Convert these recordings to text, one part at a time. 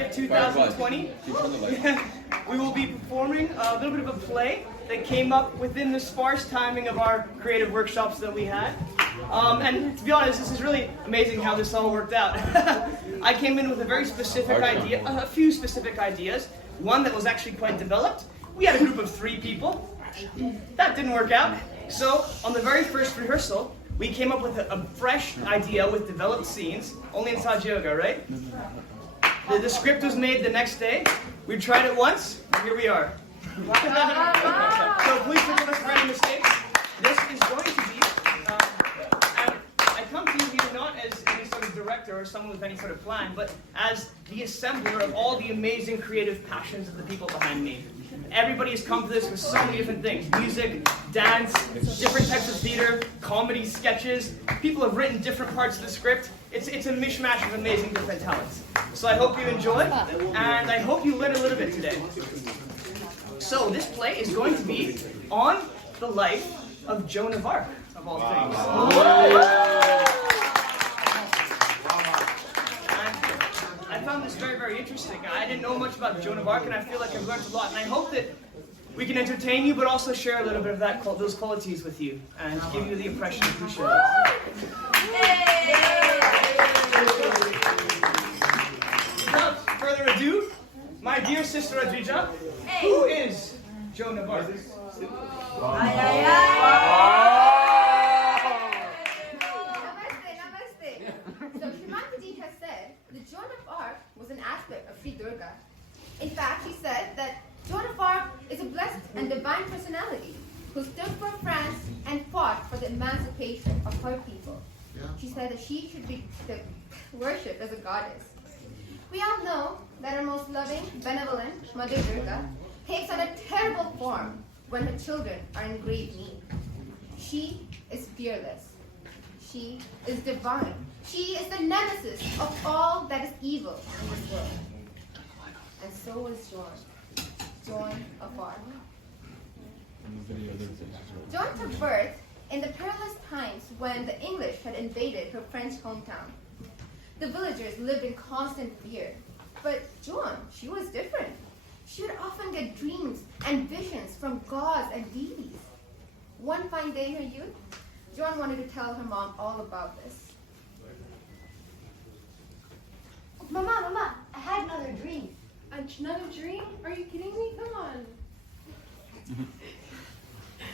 Day of 2020, we will be performing a little bit of a play that came up within the sparse timing of our creative workshops that we had. And to be honest, this is really amazing how this all worked out. I came in with a very specific idea, a few specific ideas. One that was actually quite developed. We had a group of 3 people. That didn't work out. So on the very first rehearsal, we came up with a fresh idea with developed scenes, only in Start.Yoga, right? The script was made the next day. We tried it once, and here we are. So please forgive us for any mistakes. This is going to be, I come to you here not as any sort of director or someone with any sort of plan, but as the assembler of all the amazing creative passions of the people behind me. Everybody has come to this with so many different things. Music, dance, different types of theater, comedy, sketches. People have written different parts of the script. It's a mishmash of amazing different talents. So I hope you enjoy, and I hope you learn a little bit today. So this play is going to be on the life of Joan of Arc, of all things. I found this very, very interesting. I didn't know much about Joan of Arc, and I feel like I've learned a lot. And I hope that we can entertain you, but also share a little bit of those qualities with you, and give you the impression of who she is. Without further ado, my dear sister Adrija, who is Joan of Arc? In fact, she said that Joan of Arc is a blessed and divine personality who stood for France and fought for the emancipation of her people. She said that she should be worshipped as a goddess. We all know that our most loving, benevolent Mother Durga takes on a terrible form when her children are in grave need. She is fearless. She is divine. She is the nemesis of all that is evil in this world. And so is Joan of Arc. Joan took birth in the perilous times when the English had invaded her French hometown. The villagers lived in constant fear. But Joan, she was different. She would often get dreams and visions from gods and deities. One fine day in her youth, Joan wanted to tell her mom all about this. Mama, I had another dream. Another dream? Are you kidding me? Come on.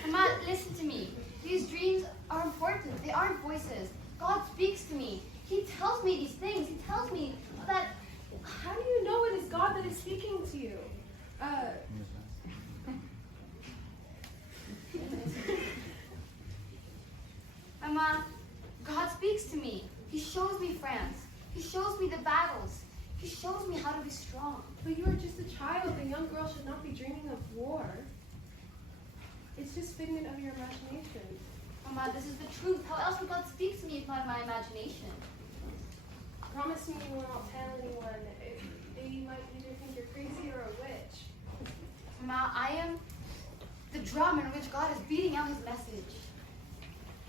Mama, listen to me. These dreams are important. They aren't voices. God speaks to me. He tells me these things. He tells me that... How do you know it is God that is speaking to you? Mama, God speaks to me. He shows me France. He shows me the battles. He shows me how to be strong. But you are just a child. A young girl should not be dreaming of war. It's just figment of your imagination. Mama, this is the truth. How else would God speak to me if not in my imagination? Promise me you will not tell anyone. They might either think you're crazy or a witch. Mama, I am the drum in which God is beating out his message.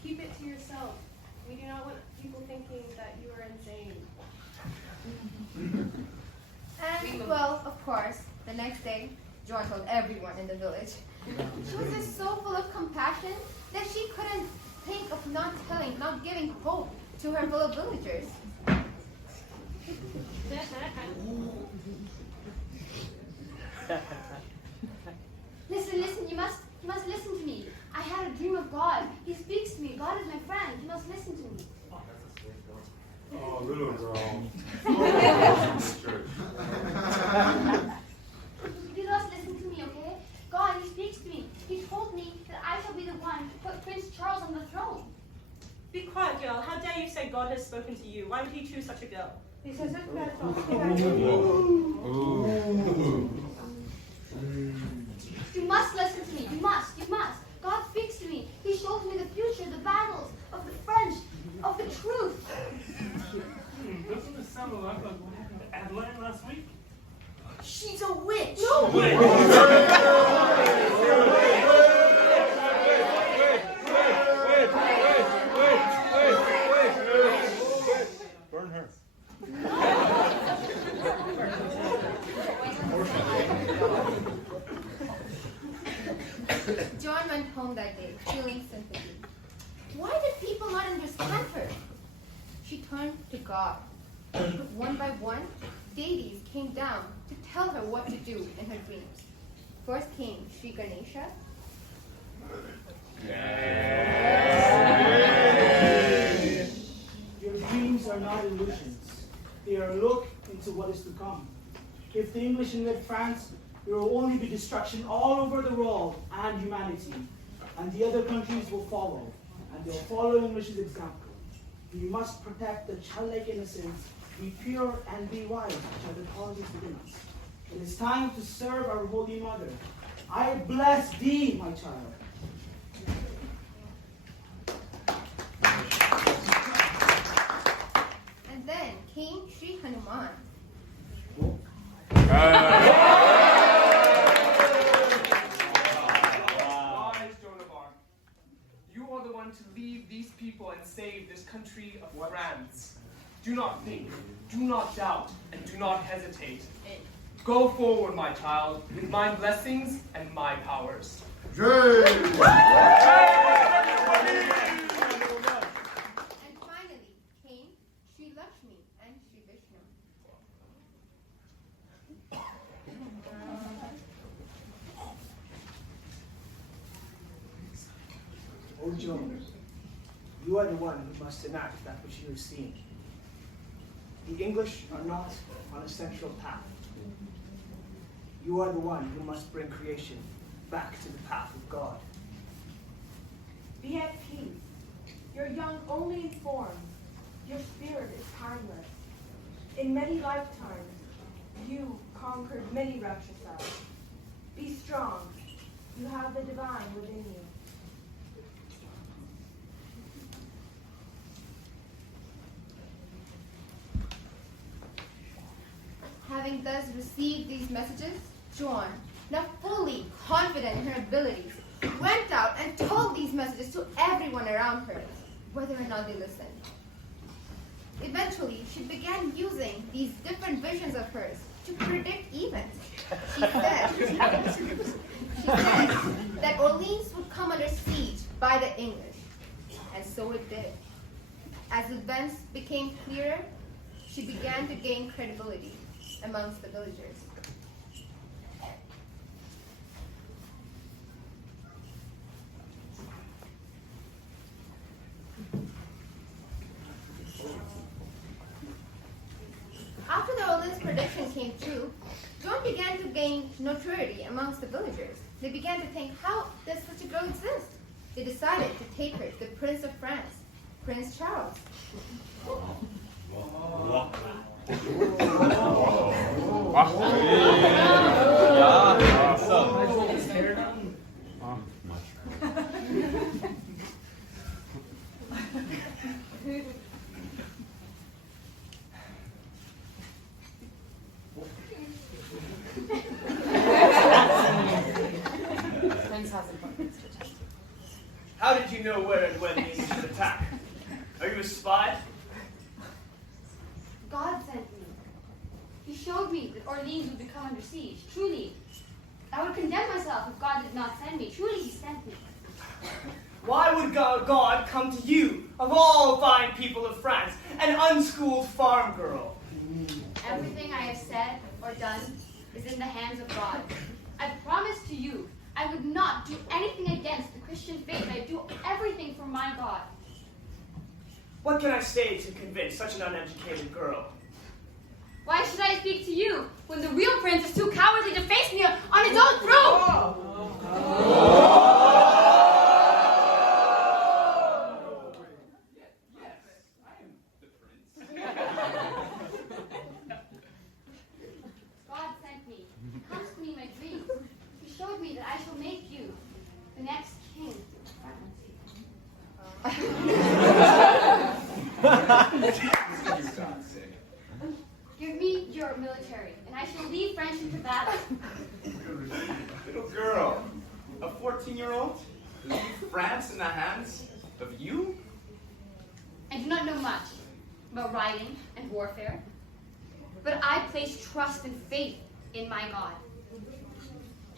Keep it to yourself. We do not want people thinking that you are insane. And, well, of course, the next day, Joan told everyone in the village. She was just so full of compassion that she couldn't think of not giving hope to her fellow villagers. Listen, you must listen to me. I had a dream of God. He speaks to me. God is my friend. You must listen to me. Oh, little girl. You must listen to me, okay? God, he speaks to me. He told me that I shall be the one to put Prince Charles on the throne. Be quiet, girl. How dare you say God has spoken to you? Why would he choose such a girl? You must listen to me. You must. God speaks to me. He shows me the future, the battles of the French, of the truth. Doesn't this sound a lot like what happened to Adeline last week? She's a witch. No. Wait. Burn her. went home that day, feeling sympathy. Why did people not understand her? She turned to God. One by one, deities came down to tell her what to do in her dreams. First came Sri Ganesha. Your dreams are not illusions. They are a look into what is to come. If the English invade France, there will only be destruction all over the world and humanity. And the other countries will follow. And they'll follow English's example. We must protect the childlike innocence, be pure and be wild, which are the qualities within us. It is time to serve our Holy Mother. I bless thee, my child. And then came Sri Hanuman. Start.Joan of Arc. You are the one to lead these people and save this country of France. Do not think, do not doubt, and do not hesitate. Go forward, my child, with my blessings and my powers. And finally came Sri Lakshmi and Sri Vishnu. O Joan, you are the one who must enact that which you have seen. The English are not on a central path. You are the one who must bring creation back to the path of God. Be at peace. You're young only in form. Your spirit is timeless. In many lifetimes, you conquered many Rakshasas. Be strong. You have the divine within you. Having thus received these messages, Joan, now fully confident in her abilities, went out and told these messages to everyone around her, whether or not they listened. Eventually, she began using these different visions of hers to predict events. She said that Orleans would come under siege by the English, and so it did. As events became clearer, she began to gain credibility amongst the villagers. After the Orleans prediction came true, Joan began to gain notoriety amongst the villagers. They began to think, how does such a girl exist? They decided to take her to the Prince of France, Prince Charles. How did you know where and when the English would attack? Are you a spy? God sent me. He showed me that Orleans would become under siege. Truly, I would condemn myself if God did not send me. Truly, he sent me. Why would God come to you, of all fine people of France, an unschooled farm girl? Everything I have said or done is in the hands of God. I promise to you, I would not do anything against the Christian faith. I do everything for my God. What can I say to convince such an uneducated girl? Why should I speak to you when the real prince is too cowardly to face me on his own throne? God sent me. He comes to me in my dreams. He showed me that I shall make you the next king of France. Give me your military, and I shall lead France into battle. Little girl, a 14-year-old, leave France in the hands of you? I do not know much about riding and warfare, but I place trust and faith in my God.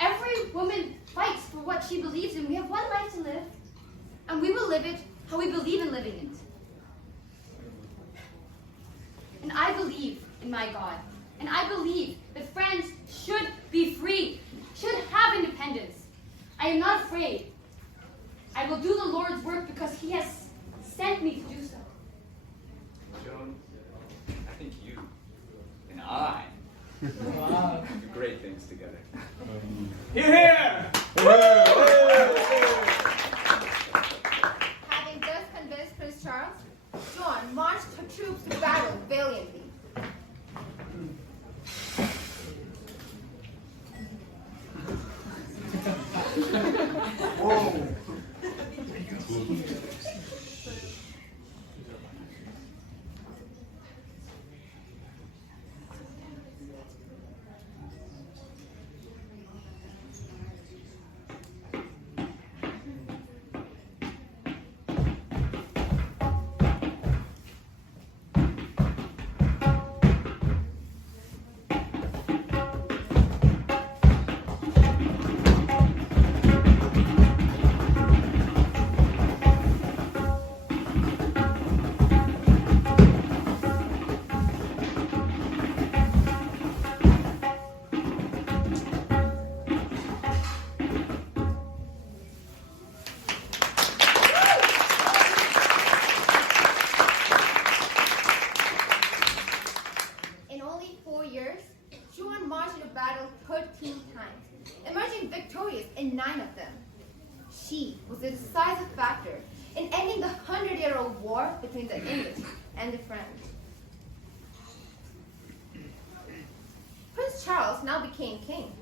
Every Every woman fights for what she believes in. We have one life to live, and we will live it how we believe in living it. And I believe in my God, and I believe that France should be free, should have independence. I am not afraid. I will do the Lord's work because he has sent me to do so. Joan, I think you and I do great things together. Hear, hear! Having thus convinced Prince Charles, Joan marched her troops to battle valiantly. In only 4 years, Joan marched into battle 13 times, emerging victorious in 9 of them. She was a decisive factor in ending the 100-year-old war between the English and the French. Prince Charles now became king.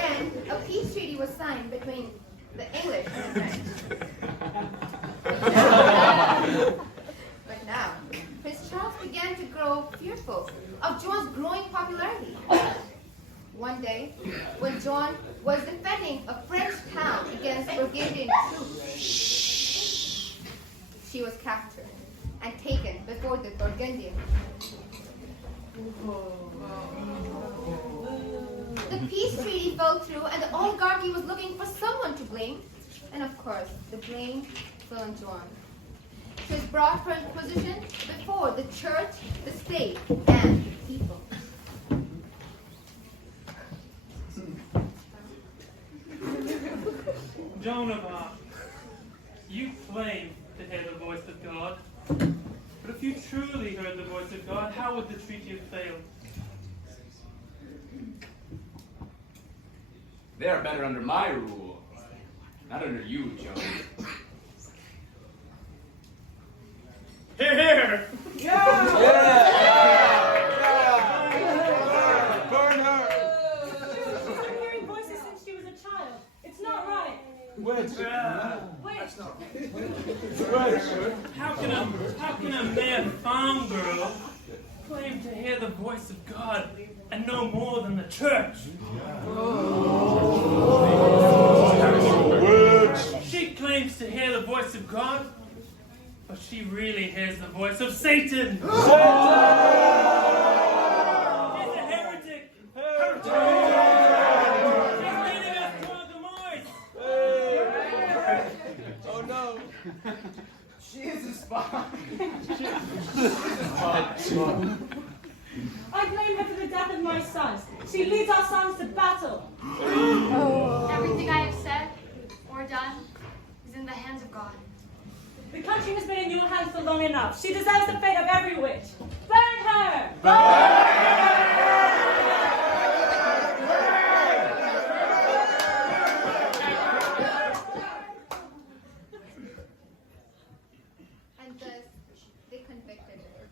And a peace treaty was signed between the English and the French. But now, Prince Charles began to grow fearful of Joan's growing popularity. One day, when Joan was defending a French town against Burgundian troops, she was captured and taken before the Burgundians. The peace treaty fell through and the oligarchy was looking for someone to blame. And of course, the blame fell on Joan. She was brought for inquisition before the church, the state, and the people. Joan of Arc, you claim to hear the voice of God, but if you truly heard the voice of God, how would the treaty have failed? They are better under my rule, not under you, Joan. Hear, hear! Burn her! She's been hearing voices since she was a child. It's not right. Wait. How can a mere farm girl claim to hear the voice of God and know more than the church? She claims to hear the voice of God, but she really hears the voice of Satan. She's a heretic. She's leading us to our demise. Oh no! She is a spy! I blame her for the death of my sons. She leads our sons to battle. Everything I have said or done is in the hands of God. The country has been in your hands for long enough. She deserves the fate of every witch. Burn her! Burn! And thus, they convicted her.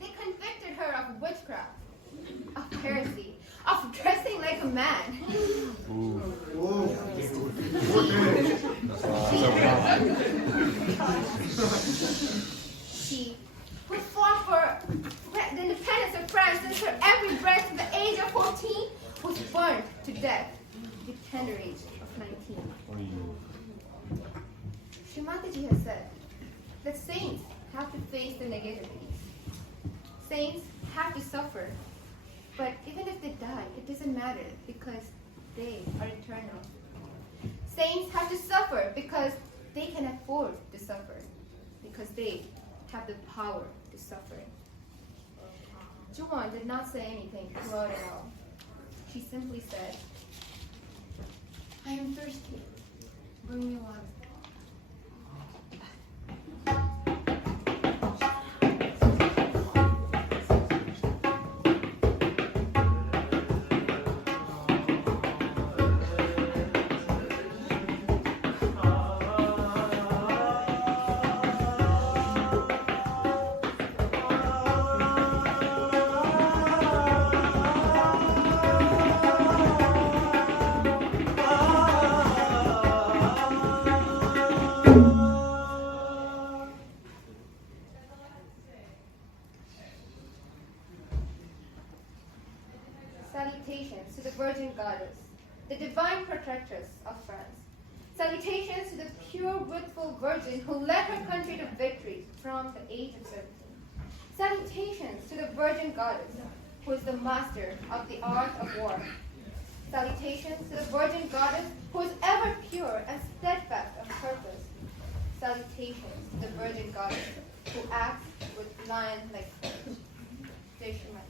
They convicted her of witchcraft, of heresy, of dressing like a man. She, who fought for the independence of France since her every breath to the age of 14, was burned to death at the tender age of 19. Shrimataji has said that saints have to face the negativities. Saints have to suffer, but even if they die, it doesn't matter because they are eternal. Saints have to suffer because they can afford to suffer, because they have the power to suffer. Joan did not say anything throughout it all. She simply said, I am thirsty. Bring me water. Salutations to the Virgin Goddess, the divine protectress of France. Salutations to the pure, youthful virgin who led her country to victory from the age of 17. Salutations to the Virgin Goddess, who is the master of the art of war. Salutations to the Virgin Goddess, who is ever pure and steadfast of purpose. Salutations to the Virgin Goddess, who acts with lion-like courage. Jai Shri Mati.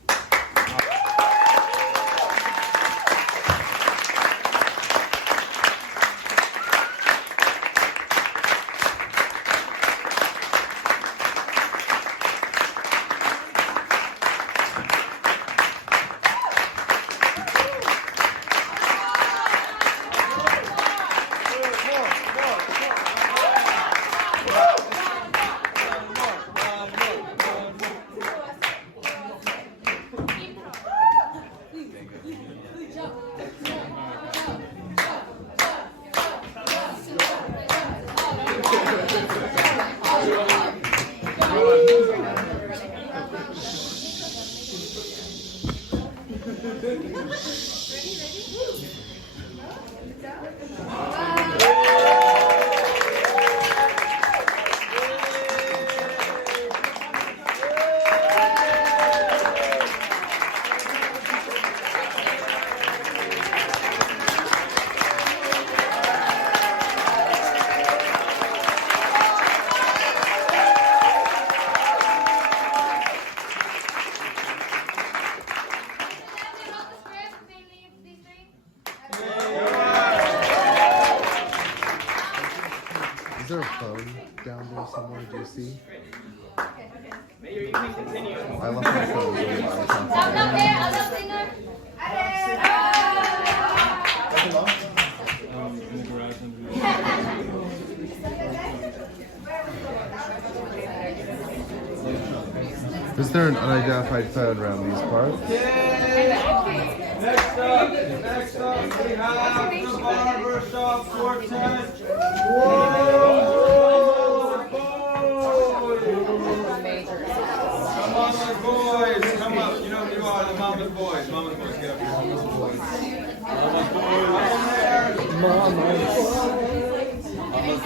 Is there a phone down there somewhere? Do you see? May your evening continue. I left my phone. Sound up there, other singer. In the garage under Is there an unidentified phone around these parts? Next up, we have the barbershop quartet. Come on, my boys, come up. You know who you are, the Mama's boys. Mama's boys, get up here. Mama's boys. Mama's boys. Mama's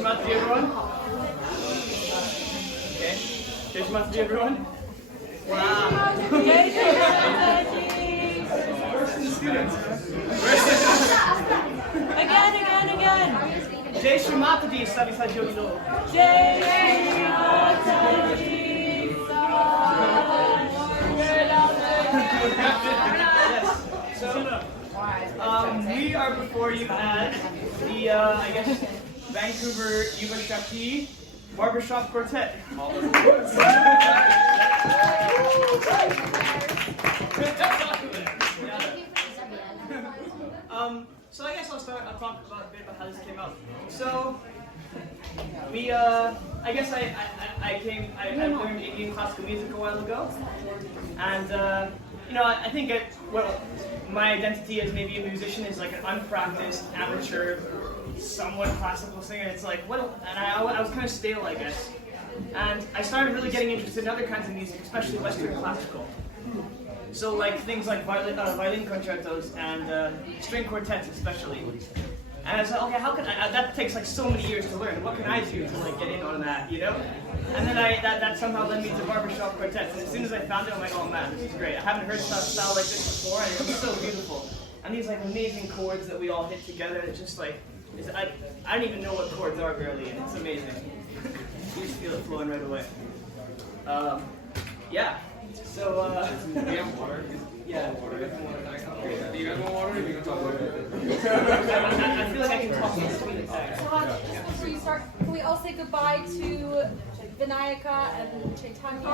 Yuvashakti, everyone. Okay. Yuvashakti, everyone. Wow. Again. Jai Shri Mataji, Savi Sajogilo. Jai Shri Mataji, Yes. So, we are before you as the, I guess, Vancouver Yuvashakti barbershop quartet. So I guess I'll talk about a bit about how this came out. So we, I guess I learned Indian classical music a while ago, and you know, I think my identity as maybe a musician is like an unpracticed amateur, somewhat classical singer. It's like, and I was kind of stale, I guess, and I started really getting interested in other kinds of music, especially Western classical. So like things like violin concertos and string quartets especially. And I was like, okay, how can that takes like so many years to learn. What can I do to like get in on that, you know? And then that somehow led me to barbershop quartets. And as soon as I found it, I'm like, oh man, this is great. I haven't heard style like this before, and it's so beautiful. And these like amazing chords that we all hit together, it's just like, I don't even know what chords are barely, and it's amazing. You just feel it flowing right away. Yeah. So, do you have water? Yeah. Do you guys want water? Or are you going to talk about it? I feel like I can talk in between the tags. So before you start, can we all say goodbye to Vinayaka and Chaitanya?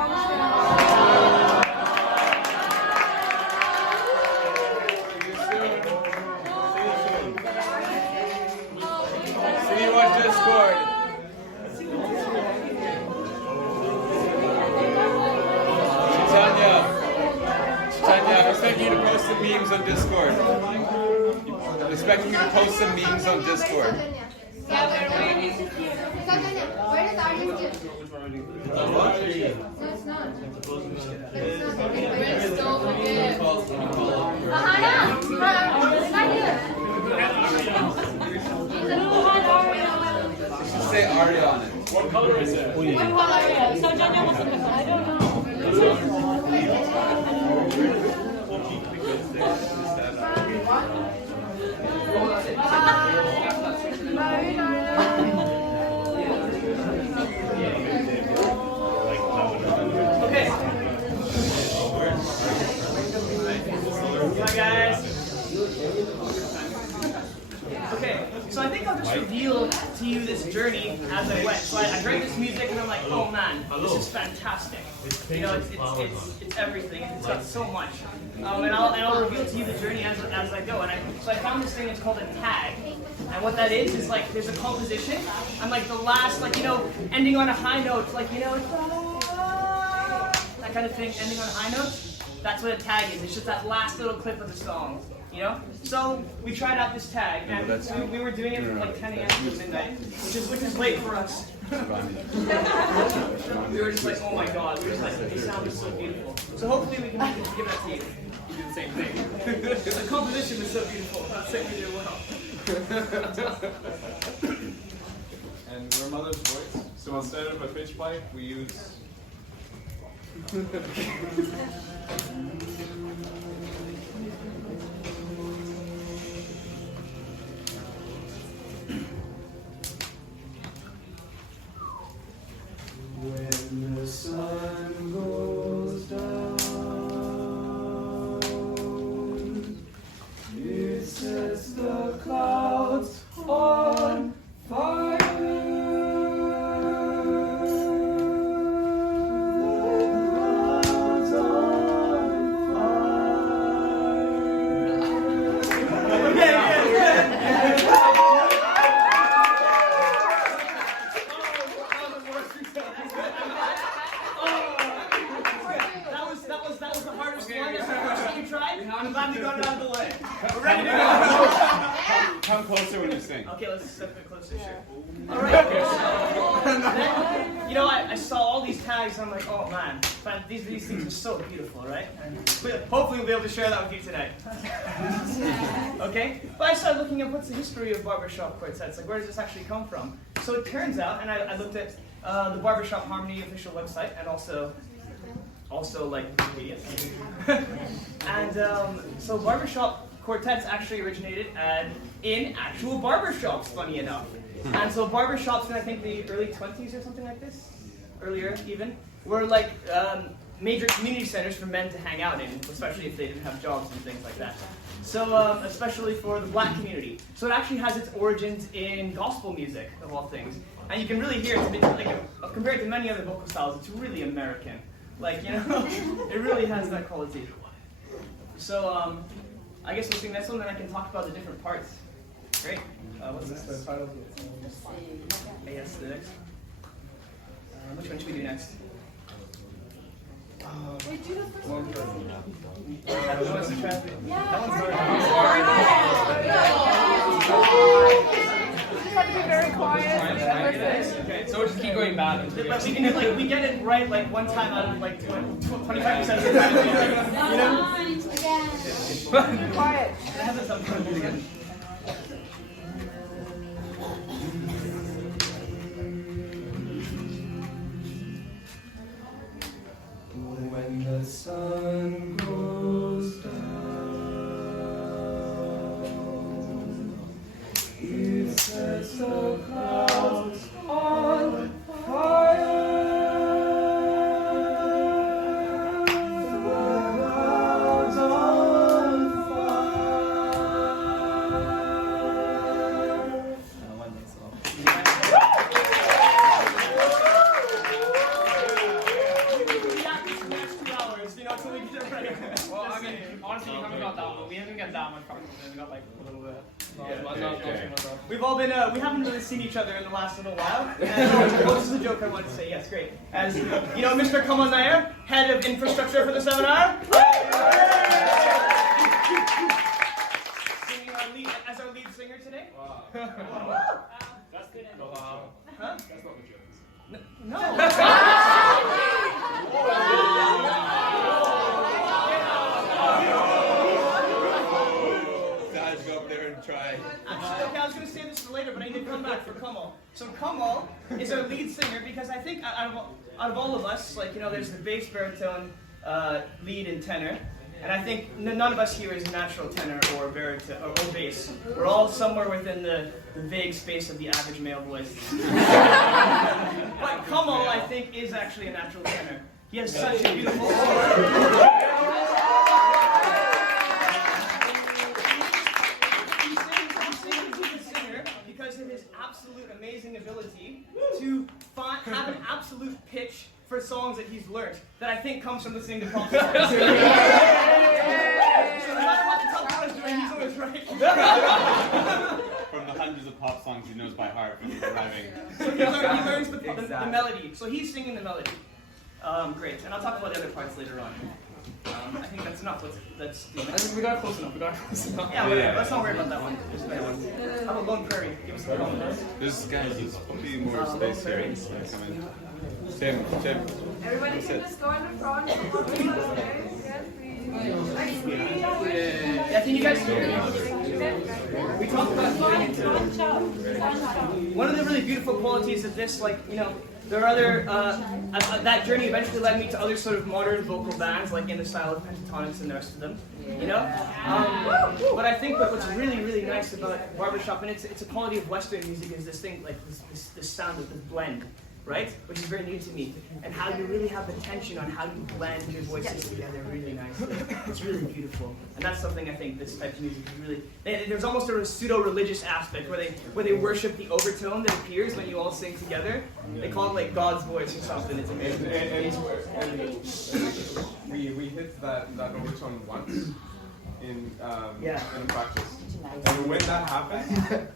Discord. Tanya, I'm expecting you to post some memes on Discord. I'm expecting you to post some memes on Discord. Where is our music? No, it's not. Say Aria on it. What color is it? What color is it? So Janya wasn't the I don't know. Okay. Hi guys. Okay, so I think I'll just reveal to you this journey as I went. So I heard this music and I'm like, oh man, this is fantastic. You know, it's everything. It's got so much. And I'll reveal to you the journey as I go. So I found this thing. It's called a tag. And what that is like there's a composition. I'm like the last, like, you know, ending on a high note, like, you know, it's that kind of thing, ending on a high note. That's what a tag is. It's just that last little clip of the song. You know? So we tried out this tag, and we were doing it from like 10 a.m. to midnight, which is late for us. We were just like, oh my god, we were just like, this sound is so beautiful. So hopefully we can give that to you. You do the same thing. The composition was so beautiful. I'd say we did well. And we're Mother's Voice, so instead of a pitch pipe, we use... When the sun goes down, it sets the clouds on fire. Clouds on That was the hardest one. That's the first time we tried. I'm glad we got it out of the way. We're ready to go. Come closer when you sing. Okay, let's step a bit closer, sure. All right. Then, you know, I saw all these tags, and I'm like, oh man, these things are so beautiful, right? And hopefully we'll be able to share that with you tonight. Okay? But I started looking at what's the history of barbershop quartets, like where does this actually come from? So it turns out, and I looked at the Barbershop Harmony official website, and also like Wikipedia. And so barbershop quartets actually originated in actual barbershops, funny enough. And so barbershops in I think the early 20s or something like this, earlier even, were like major community centers for men to hang out in, especially if they didn't have jobs and things like that. So, especially for the black community. So it actually has its origins in gospel music, of all things. And you can really hear it, compared to many other vocal styles, it's really American. Like, you know, it really has that quality. So, I guess we'll sing this one, then I can talk about the different parts. Great. What's this? Yes, the next. Which one should we do next? Wait, do the first one. Who wants to try it? That one's You have to be very quiet. Okay, so we'll just keep going back. But we can do, like, we get it right like one time out of like 25% of the time. You know? Be quiet. When the sun goes down, it sets the clouds on fire. Clouds on Well, I mean, honestly, we haven't got that one. We haven't got that much practice. We got like a little bit. We've all been, we haven't really seen each other in the last little while. And, well, this is a joke I wanted to say. Yes, great. As you know, Mr. Kamal head of infrastructure for the seminar. Singing our lead, as our lead singer today. Wow. That's good. Wow. Huh? That's not the joke. No. Guys, go up there and try. Actually, okay, I was going to say this for later, but I need to come back for Kamal. So Kamal is our lead singer because I think out of all of us, like, you know, there's the bass, baritone, lead, and tenor. And I think none of us here is natural tenor or baritone or bass. We're all somewhere within the vague space of the average male voice. But Kamal, I think, is actually a natural tenor. He has such a beautiful voice. Because of his absolute amazing ability to have an absolute pitch for songs that he's learned, that I think comes from listening to pop songs. So no matter what the top is doing, he's always right. From the hundreds of pop songs he knows by heart from arriving. So he learns the melody. So he's singing the melody. Great, and I'll talk about the other parts later on. I think that's enough. We got close enough. Yeah, whatever. Let's not worry about that one. Just that one. How about Lone Prairie? Give us the drum. There's be more space here. Come in. Tim. Everybody can just go in the front. Yes, please. Yeah, can you guys hear me? We talked about hearing it too. One of the really beautiful qualities of this, like, you know, there are other, that journey eventually led me to other sort of modern vocal bands, like in the style of Pentatonics and the rest of them, you know? But I think what's really, really nice about barbershop, and it's a quality of Western music, is this thing, like this sound of this blend, right? Which is very new to me. And how you really have the tension on how you blend your voices together really nicely. It's really beautiful. And that's something I think this type of music is really, there's almost a pseudo-religious aspect where they worship the overtone that appears when you all sing together. They call it like God's voice or something. It's amazing. And we hit that overtone once in practice. And when that happens,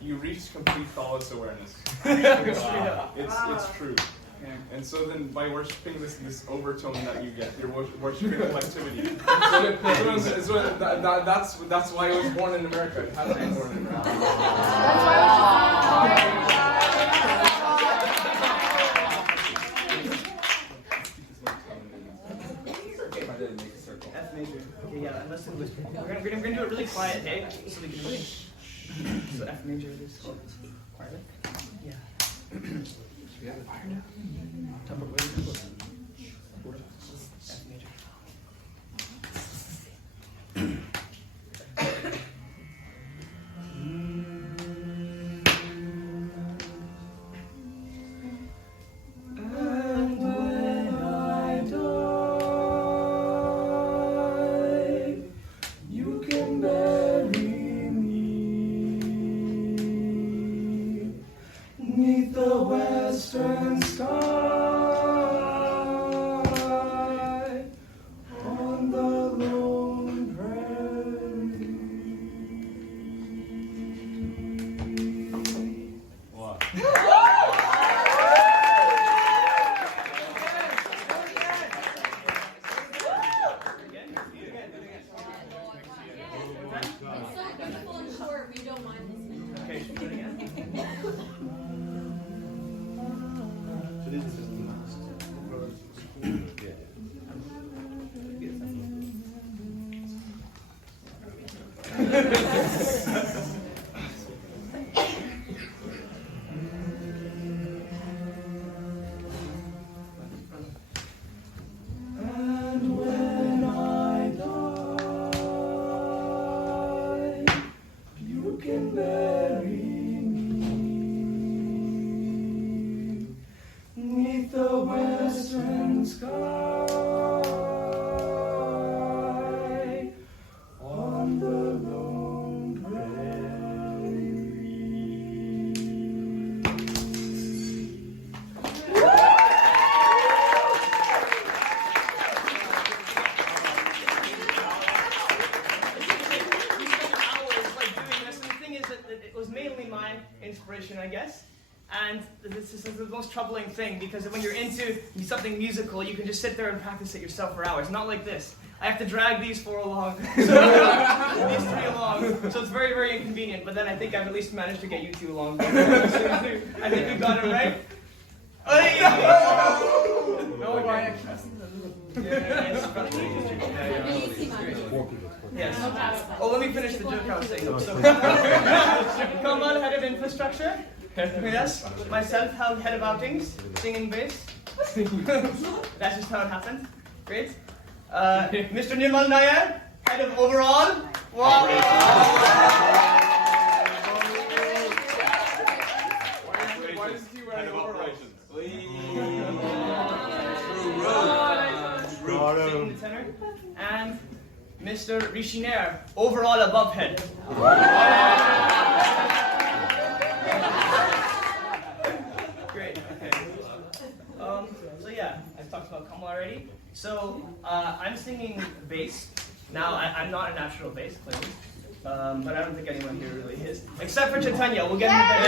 you reach complete thoughtless awareness. It's true. And so then by worshiping this overtone that you get, you're worshiping collectivity. So that's why it was born in America. It has been born in America. That's why F major. Okay, yeah, and listen, we're gonna do it really quiet, hey? So we can really. So F major is quietly. Yeah. F major. And when I die, the western sky, on the lone prairie. What? It's so beautiful and short, we don't mind listening. Okay, should we do it again? And when I die, you can bury me 'neath the western sky, on the lone prairie. It was mainly my inspiration, I guess. And this is the most troubling thing, because when you're into something musical, you can just sit there and practice it yourself for hours. Not like this. I have to drag these four along, these three along. So it's very, very inconvenient. But then I think I've at least managed to get you two along. I think we got it right. No, Ryan. Yes. Oh, let me finish the joke I was saying. So, come on, head of infrastructure. Yes. Myself, head of outings, singing bass. That's just how it happened. Great. Mr. Nimal Nair, head of overall. Wow. Why does he wear the operations? Singing the tenor. And Mr. Rishi Nair, overall above head. Great, okay. So yeah, I've talked about Kamal already. So I'm singing bass. Now I'm not a natural bass player, but I don't think anyone here really is, except for Chaitanya. We'll get him back.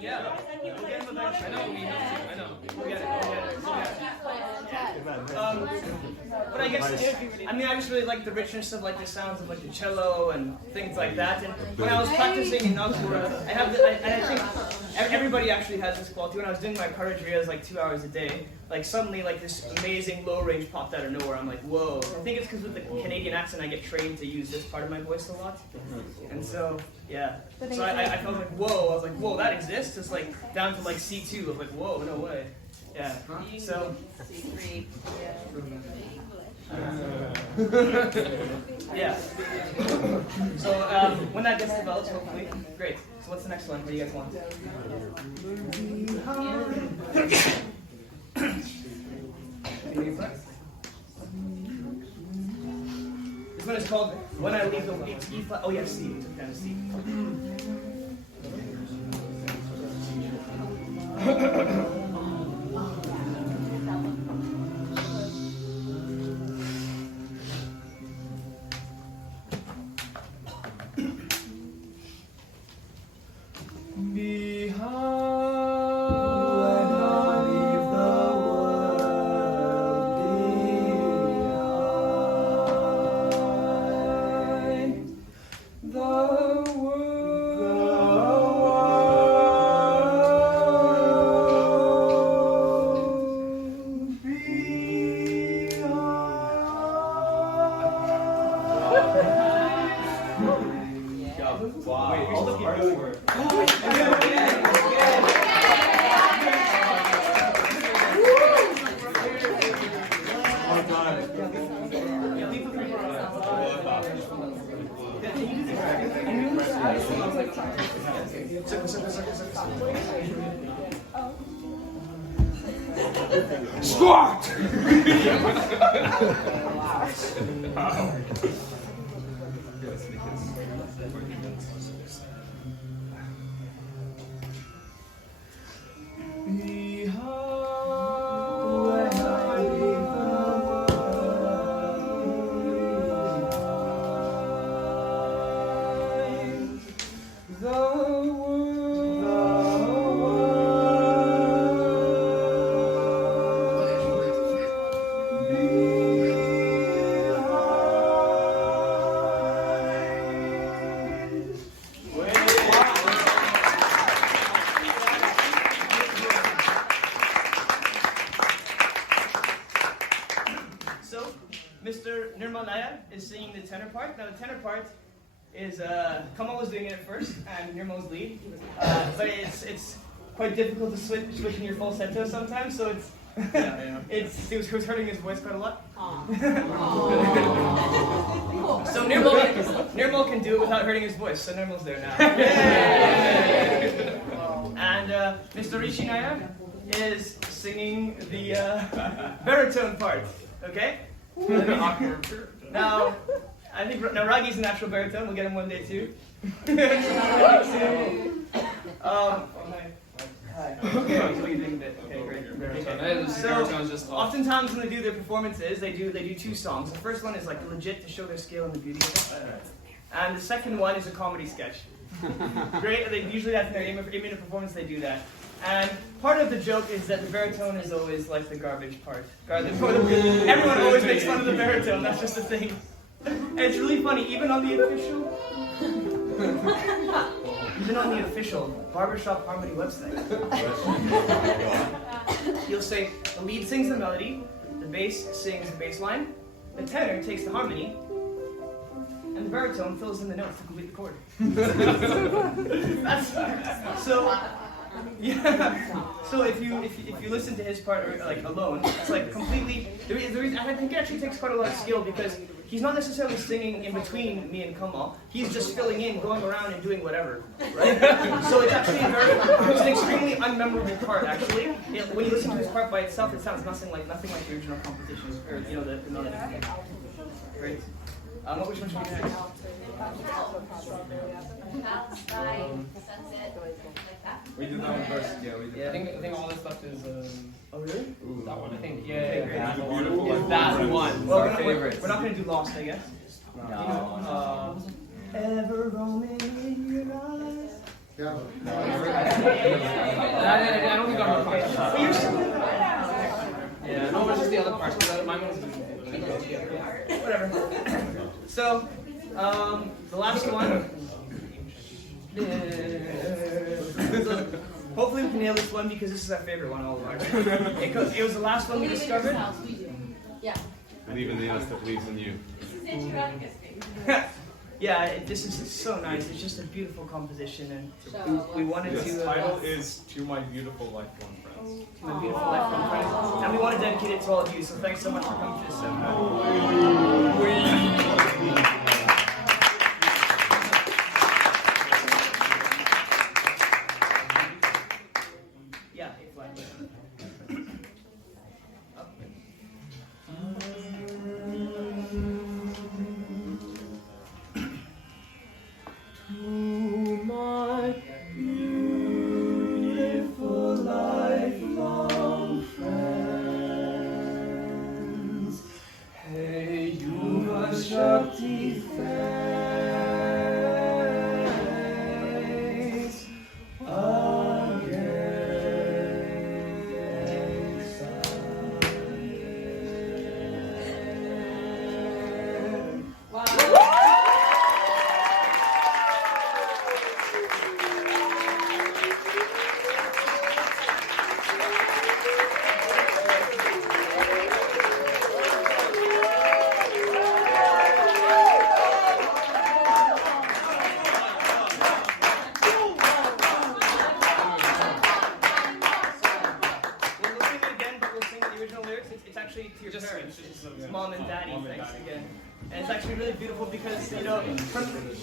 Yeah. We'll get him eventually. I know. We'll get it. But I guess, I just really like the richness of like the sounds of like the cello and things like that. And when I was practicing in Nagpur, I think everybody actually has this quality. When I was doing my parajriyas like 2 hours a day, like suddenly like this amazing low range popped out of nowhere. I'm like, whoa. I think it's because with the Canadian accent, I get trained to use this part of my voice a lot. And so, yeah. So I felt like, whoa. I was like, whoa, that exists? It's like down to like C2. I was like, whoa, no way. Yeah. So. C3. Yeah. So when that gets developed, hopefully, great. So what's the next one? What do you guys want? This one is called When I Leave the E Flat. Oh yeah, C. It's kind of C. Squat! Mr. Nirmalaya is singing the tenor part. Now the tenor part is Kamal was doing it at first, and Nirmal's lead. But it's quite difficult to switch in your falsetto sometimes. So it's it was hurting his voice quite a lot. So Nirmal can do it without hurting his voice. So Nirmal's there now. And Mr. Rishinaya is singing the baritone part. Okay. Now, I think Ragi's a natural baritone. We'll get him one day too. Okay, great. So, oftentimes when they do their performances, they do two songs. The first one is like legit to show their skill and the beauty of it, and the second one is a comedy sketch. Great. They usually that's in their aim of performance. They do that. And part of the joke is that the baritone is always like the garbage part. Everyone always makes fun of the baritone. That's just a thing. And it's really funny, even on the official barbershop harmony website. You'll say the lead sings the melody, the bass sings the bass line, the tenor takes the harmony, and the baritone fills in the notes to complete the chord. So if you listen to his part like alone, it's like completely. The reason I think it actually takes quite a lot of skill because he's not necessarily singing in between me and Kamal. He's just filling in, going around and doing whatever, right? So it's actually it's an extremely unmemorable part. Actually, when you listen to his part by itself, it sounds nothing like the original composition or the melody. Great. Which one should we do next? We did that one first. Yeah, we did. I think all this stuff is. Oh really? Ooh, that one. I think. That's beautiful. That one. Well, Our favorite. we're not going to do Lost, I guess. No. Ever roaming in your eyes. Yeah. I don't think I'm going to But you're still Yeah, no, it's just the other parts. Mine was. Whatever. So, the last one. Hopefully we can nail this one because this is our favorite one all along. It was the last one we discovered. Yeah. And even the us that believes in you. Yeah, this is so nice. It's just a beautiful composition, and we wanted to. The title is "To My Beautiful Lifelong Friends." To my beautiful lifelong friends, and we want to dedicate it to all of you. So thanks so much for coming to this seminar. Yeah, A flat. Yuvashakti thanks again. Wow. It's actually to your parents, it's mom and daddy, thanks again. And it's actually really beautiful because, you know,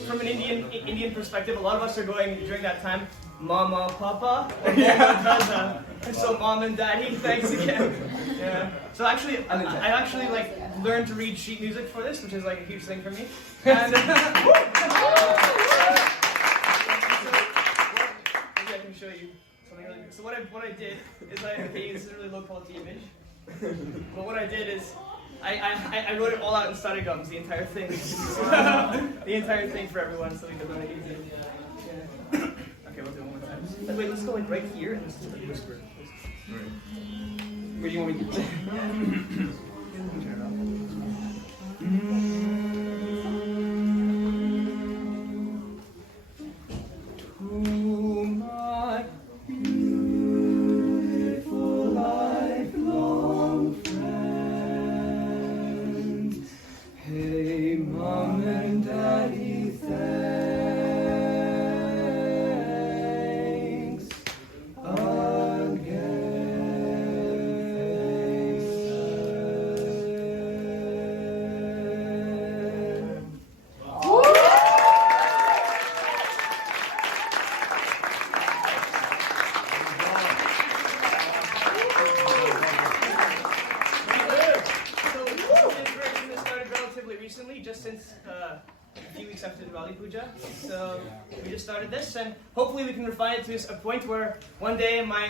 from an Indian perspective, a lot of us are going during that time, Mama, Papa, or Mama, Dada. So mom and daddy, thanks again. Yeah. So actually, I actually like learned to read sheet music for this, which is like a huge thing for me. And maybe I can show you something really good. So what I did is okay, this is a really low quality image. But what I did is I wrote it all out in study gums, the entire thing. The entire thing for everyone, so we could learn it easy. Yeah. Okay, we'll do it one more time. Wait, let's go like right here and let's just like whisper. Where do you want me to do it? Turn it off. To my beautiful lifelong friends, hey mom and daddy, thanks again. Just since a few weeks after the Diwali Puja. So we just started this, and hopefully we can refine it to a point where one day my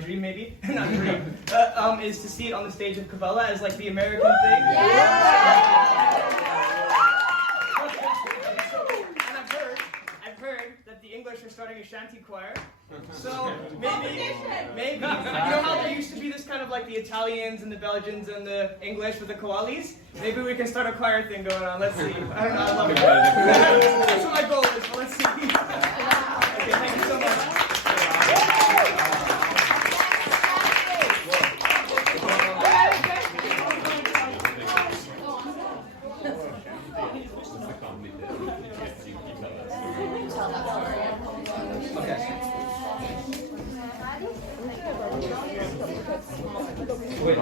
dream, maybe not dream, is to see it on the stage of Kabbalah as like the American thing. And I've heard that the English are starting a shanty choir. So maybe, you know how there used to be this kind of like the Italians and the Belgians and the English with the koalis? Maybe we can start a choir thing going on. Let's see. I don't know. I love it. That's what my goal is. But let's see. Okay, thank you so much. Wait,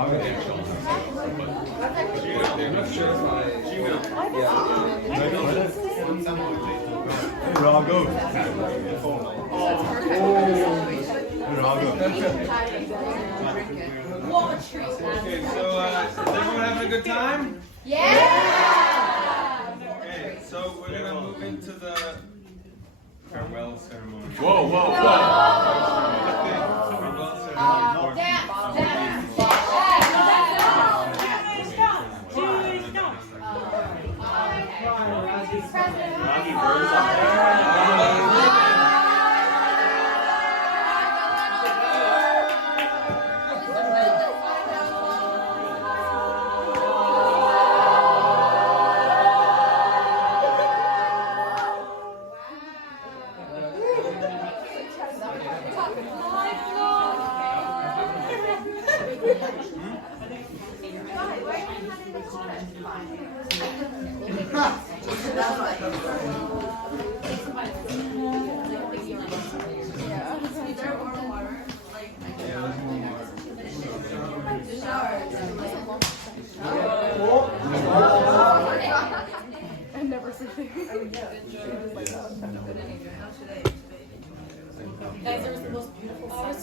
Okay, so is everyone having a good time? Yeah! Okay, so we're gonna move into the farewell ceremony. Whoa, whoa, whoa. Farewell ceremony. I've never seen it. Guys, there was the most beautiful Can't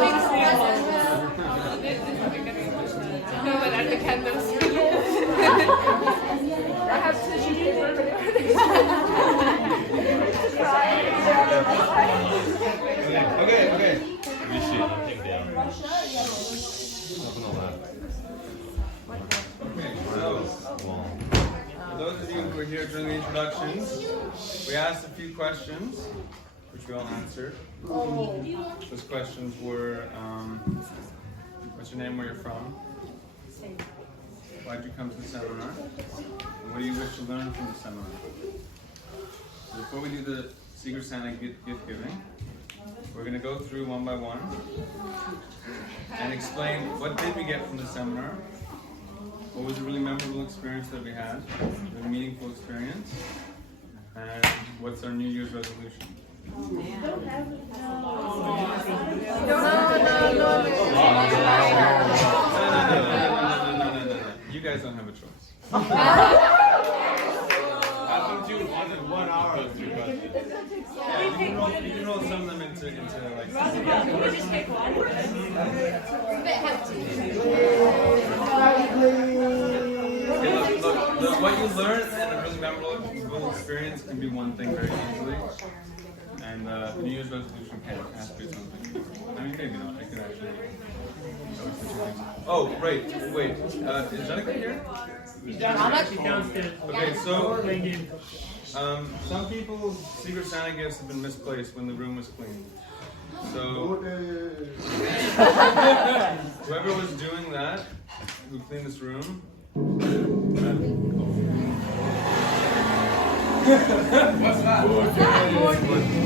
wait to see No, but at the candles. I have tissue paper. Okay. For those of you who were here during the introductions, we asked a few questions, which we all answered. Those questions were, what's your name, where you're from? Why'd you come to the seminar? And what do you wish to learn from the seminar? So before we do the Secret Santa gift giving, we're going to go through one by one and explain what did we get from the seminar, what was a really memorable experience that we had, a meaningful experience, and what's our New Year's resolution. You guys don't have a choice. Happened to wasn't 1 hour memorable experience can be one thing very easily, and New Year's resolution has to be something. I mean, maybe not. It could actually. Oh, right. Wait. Is Janika here? She's downstairs. Okay, so some people's Secret Santa gifts have been misplaced when the room was cleaned. So whoever was doing that, who cleaned this room. What's that? What?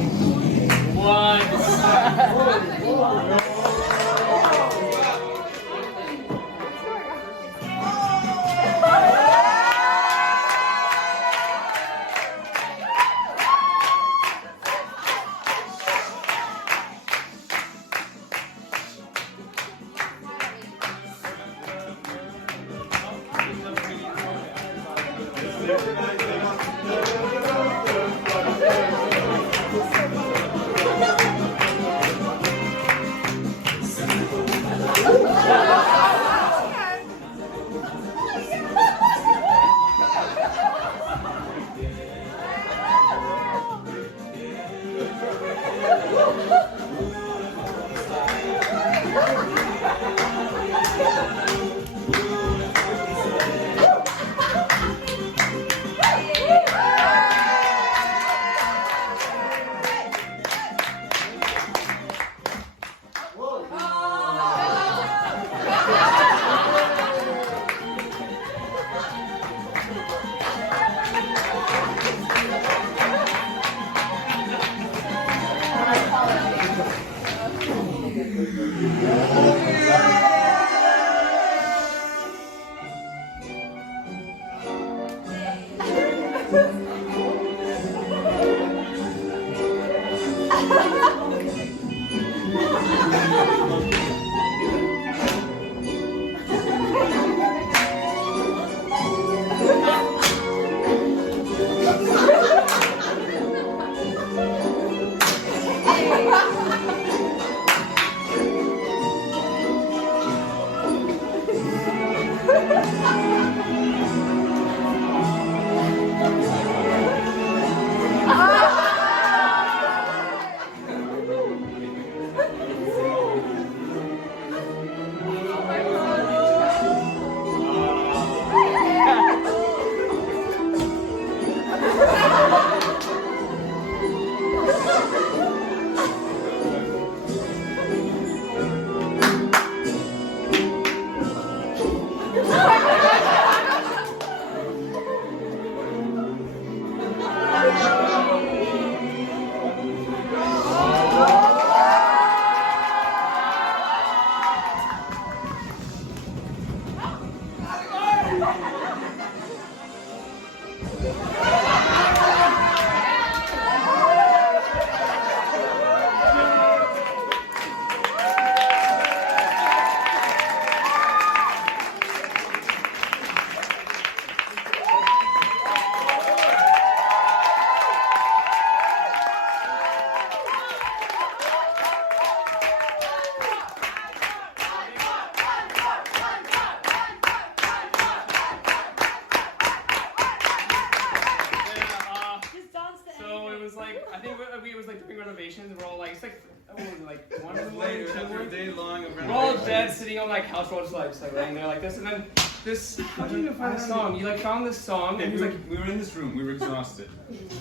We're all like, it's like, what was it, like 1 in the Later, morning, after a day long of we're all renovation. dead, sitting on my couch, we're all just like laying there like this, and then this, how did you even find this song? You like found this song, and Okay, he's like, we were in this room, we were exhausted.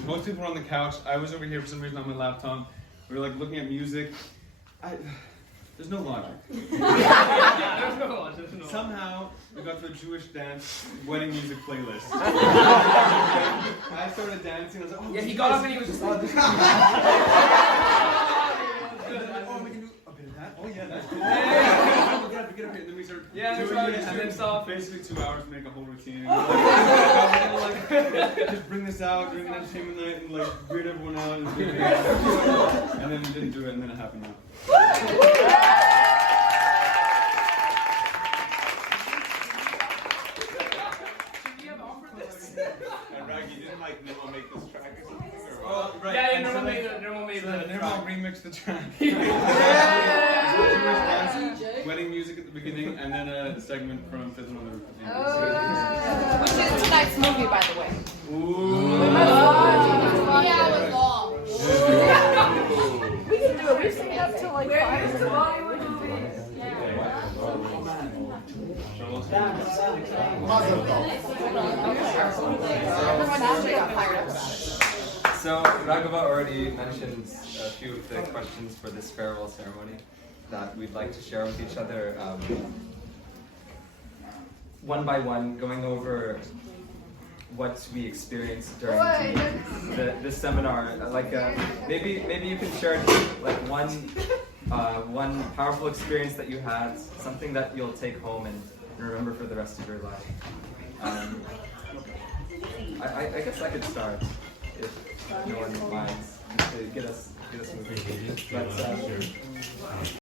Most people were on the couch, I was over here for some reason on my laptop. We were like looking at music. There's no logic. there's no logic. Somehow, we got to a Jewish dance wedding music playlist. I started dancing, I was like, oh, yeah, he got up and he was just like, this oh, we can do a bit of that. Oh yeah, that's cool. Get up here. And then we started doing it, and and then stuff. Basically 2 hours to make a whole routine. And we're like, just bring this out during the entertainment night and like weird everyone out and do it. And then we didn't do it, and then it happened now. And Raggy didn't like Nemo make this track or something? Or Oh, right. Yeah, And Nemo so made the Nemo remixed the track. Wedding music at the beginning, and then a segment from Fizzle on the Roof. Which is tonight's movie, by the way. Ooh. So Raghava already mentioned a few of the questions for this farewell ceremony that we'd like to share with each other, one by one, going over what we experienced during this seminar. Like maybe you can share like one powerful experience that you had, something that you'll take home and remember for the rest of your life. I guess I could start if no one minds to get us moving. But,